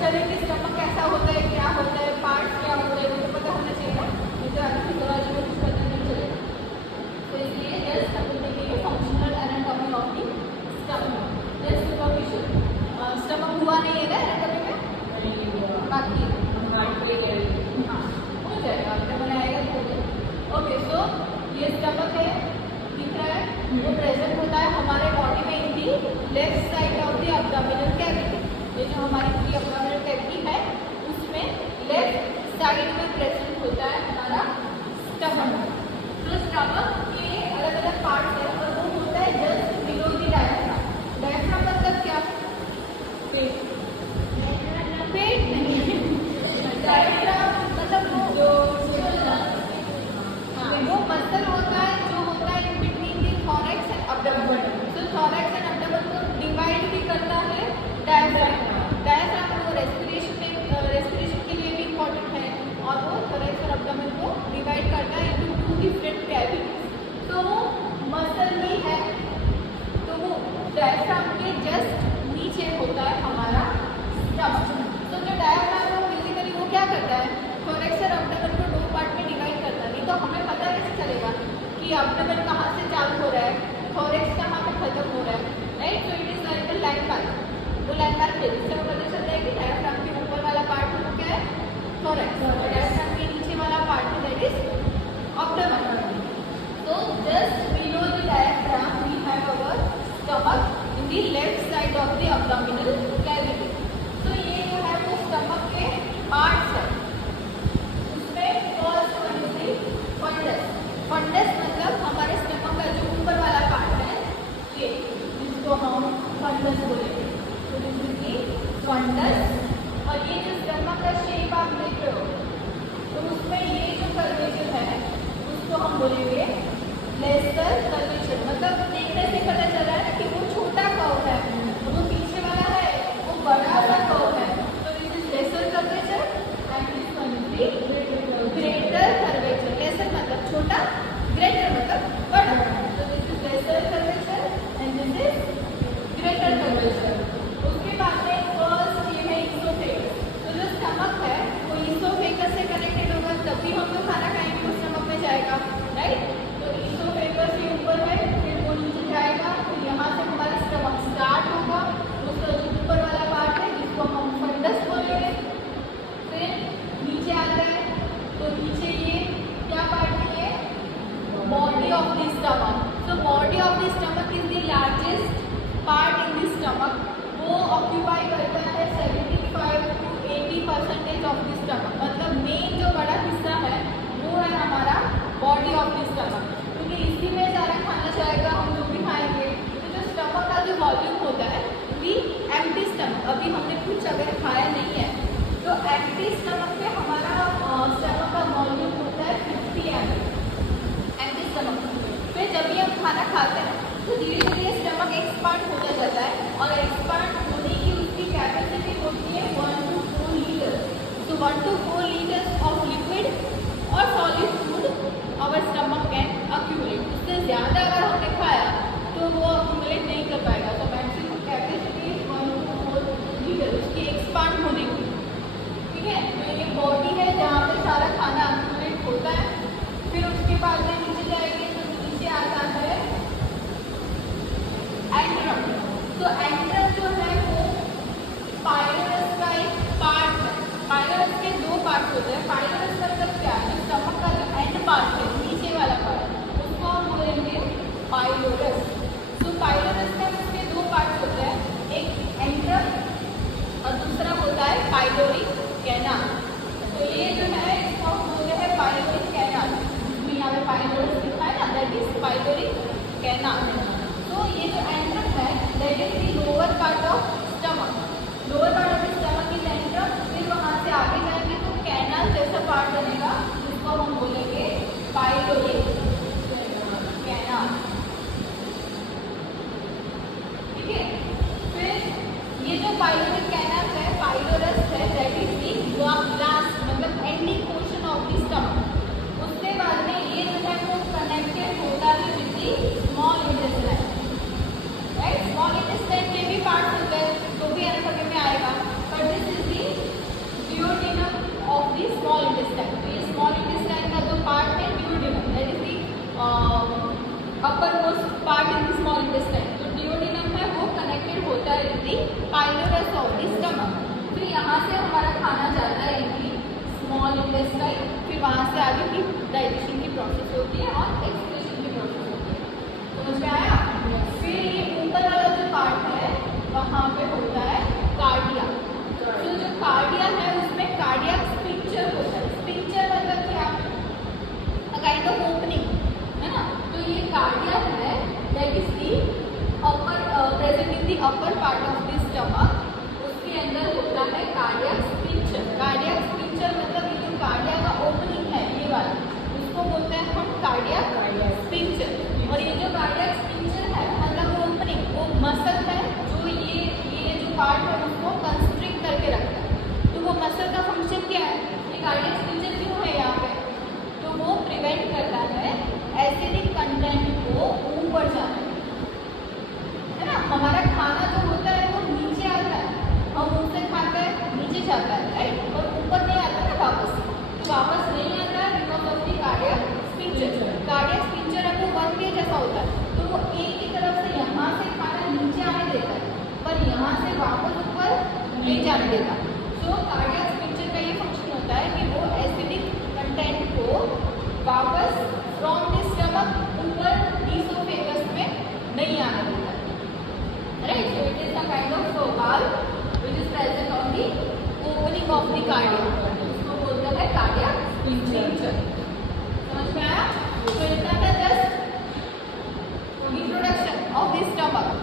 चले कि स्टमक कैसा होता है, क्या होता है, पार्ट्स क्या होता है, वो तो पता होना चाहिए ना, नहीं तो आगे फिजियोलॉजी में कुछ पता नहीं चलेगा। तो इसलिए जस्ट अपन देखेंगे functional anatomy of the stomach. Just superficial stomach हुआ नहीं है ना एनाटॉमी में, बाकी हाँ हो जाएगा, आपने बनाएगा तो। ओके, सो ये स्टमक है, दिख रहा है, वो प्रेजेंट होता है हमारे बॉडी में in the left side of the abdominal cavity. ये जो हमारी पूरी एब्डोमिनल कैविटी है उसमें लेफ्ट साइड में प्रेजेंट होता है हमारा स्टमक। तो स्टमक के अलग अलग पार्ट्स है और वो होता है just below the diaphragm. Diaphragm मतलब क्या? पेट। पेट नहीं है, डायफ्राम मतलब वो वो मसल होता है जो होता है in between the thorax and abdomen. तो थॉरैक्स एंड एब्डोमेन को डिवाइड भी करता है डायफ्राम। डायफ्राम वो रेस्पिरेशन के लिए भी इम्पोर्टेंट है और वो थॉरैक्स और एब्डोमेन को डिवाइड करता है इनटू टू डिफरेंट कैविटीज। तो वो मसल ही है, तो वो डायफ्राम के जस्ट नीचे होता है हमारा स्टमक। तो जो डायफ्राम है वो फिजिकली वो क्या करता है, थॉरैक्स और एब्डोमेन को दो पार्ट में डिवाइड करता है। नहीं तो हमें पता कैसे चलेगा कि एब्डोमेन कहाँ से चालू हो रहा है, थॉरैक्स कहाँ पे खत्म हो रहा है, राइट? तो it is like a landmark. वो लैंडमार्क है जिससे हमें पता चलता है कि डायफ्राम के ऊपर वाला पार्ट वो क्या है, थॉरैक्स, और डायफ्राम के नीचे वाला पार्ट है दैट इज एब्डोमेन। तो just below the diaphragm we have our stomach in the left side of the abdominal cavity. तो ये जो है वो स्टमक के पार्ट्स है। फंडस, फंडस मतलब हमारे स्टमक का जो ऊपर वाला पार्ट है ये, जिसको हम फंडस बोलेंगे। तो दिस इज द फंडस। और ये जो स्टमक का शेप आप देख रहे हो तो उसमें ये जो कर्वेचर है उसको हम बोलेंगे लेसर कर्वेचर। मतलब देखने से पता चल रहा है ना कि वो छोटा कर्व है, वो पीछे वाला है वो बड़ा सा कर्व है। तो this is lesser curvature and this one is the greater curvature. Lesser मतलब छोटा, ग्रेटर मतलब बड़ा। तो this is lesser curvature and this is greater curvature. उसके बाद में फर्स्ट ये है इसोफेगस। तो जो स्टमक है वो इसोफेगस से कनेक्टेड होगा, तभी हम लोग खाना खाएंगे तो स्टमक में जाएगा, राइट? तो इसोफेगस के ऊपर है, फिर वो नीचे जाएगा, फिर यहाँ से हमारा स्टमक स्टार्ट होगा। उसका जो ऊपर वाला पार्ट है जिसको हम फंडस बोलेंगे, फिर नीचे आता है। तो नीचे ये क्या पार्ट है, body of the stomach. So body of the stomach is the largest part in the stomach. वो ऑक्यूपाई करता है 75 to 80% ऑफ द स्टमक। मतलब मेन जो बड़ा हिस्सा है वो है हमारा बॉडी ऑफ द स्टमक, क्योंकि इसी में सारा खाना जाएगा, हम जो भी खाएंगे। तो जो स्टमक का जो वॉल्यूम होता है वी एम्प्टी स्टमक, अभी हमने कुछ अगर खाया नहीं है तो एम्प्टी स्टमक पे हमारा स्टमक का वॉल्यूम होता है 50 ml एम्प्टी स्टमक। फिर जब भी हम खाना खाते हैं तो धीरे धीरे स्टमक एक्सपांड होता जाता है और एक्सपांड होने की उसकी कैपेसिटी होती है 1 to 4 लीटर। तो 1 to 4 लीटर्स ऑफ लिक्विड और solid food our stomach can accumulate. उससे ज़्यादा अगर हमने खाया तो वो अक्यूमुलेट नहीं कर पाएगा। तो मैक्सिमम कैपेसिटी 1 to 4 लीटर उसकी एक्सपांड होने की, ठीक है? तो ये बॉडी है जहाँ पे सारा खाना अक्यूमुलेट होता है। फिर उसके बाद में नीचे जाएंगे तो नीचे आता है एंट्रम। तो एंट्रम जो है वो पाइलोरस का एक पार्ट है। पाइलोरस के दो पार्ट होते हैं। पाइलोरस मतलब क्या है, स्टमक का जो एंड पार्ट है, नीचे वाला पार्ट, उसको हम बोलेंगे पाइलोरस। तो पाइलोरस का इसके दो पार्ट होते हैं, एक एंट्रम और दूसरा होता है पाइलोरिक कैनाल। तो ये जो है इसको हम बोलते हैं पाइलोरिक कैनाल। इसमें यहाँ पे पाइलोरस लिखा है ना, दैट इज पाइलोरिक कैनाल। तो ये जो एंट्रम है that is the lower part of stomach. Lower part of stomach is antrum. फिर वहाँ से आगे जाएंगे तो कैनाल जैसा पार्ट बनेगा जिसको हम बोलेंगे पाइलोरिक कैनाल, ठीक है? फिर ये जो पाइलोरिक कैनाल है, पाइलोरस है, दैट इज द लास्ट मतलब ending portion of the stomach. उसके बाद में ये जो है वो कनेक्टेड होता है with the small intestine. Intestine, फिर वहाँ से आगे की डाइजेशन की प्रोसेस होती है और एक्सक्रीशन की प्रोसेस होती है। समझ में आया? फिर ये ऊपर वाला जो पार्ट है वहाँ पे होता है कार्डिया। तो जो कार्डिया है उसमें कार्डियक स्पिंचर होता है। स्पिंचर मतलब क्या? काइंड ऑफ ओपनिंग, है ना? तो ये कार्डिया है, that is the upper present in the upper part of the stomach. उसके अंदर होता है कार्डियक स्पिंचर। कार्डियक स्पिंचर मतलब ये जो कार्डिया का ओपनिंग है ये वाला, उसको बोलते हैं हम कार्डियक स्पिंचर। और ये जो कार्डियक स्पिंचर है मतलब ओपनिंग, वो मसल है जो ये जो पार्ट है उसको कंस्ट्रिक्ट करके रखता है। तो वो मसल का फंक्शन क्या है? ये कार्डियक स्पिंचर क्यों है यहाँ पे? तो वो प्रिवेंट करता है एसिडिक कंटेंट को ऊपर जाने, है ना? हमारा खाना जो होता है वो नीचे आता है, हम मुंह से खाते हैं, नीचे जाता है, राइट? और ऊपर नहीं आता ना वापस, तो वापस नहीं आता है because of the cardiac sphincter. Cardiac sphincter है वो वन वे जैसा होता है, तो वो एक ही तरफ से यहाँ से खाना नीचे आने देता है पर यहाँ से वापस ऊपर नहीं जाने देता। तो कार्डियक स्पिंचर का ये फंक्शन होता है कि वो एसिडिक कंटेंट को वापस फ्रॉम द स्टमक ऊपर ईसोफेगस में नहीं आने देता, right? So it is the kind of valve which is present on the opening of the cardia, उसको बोलते हैं कार्डियक स्पिंचर। समझ में आया? तो इतना था just introduction of the stomach.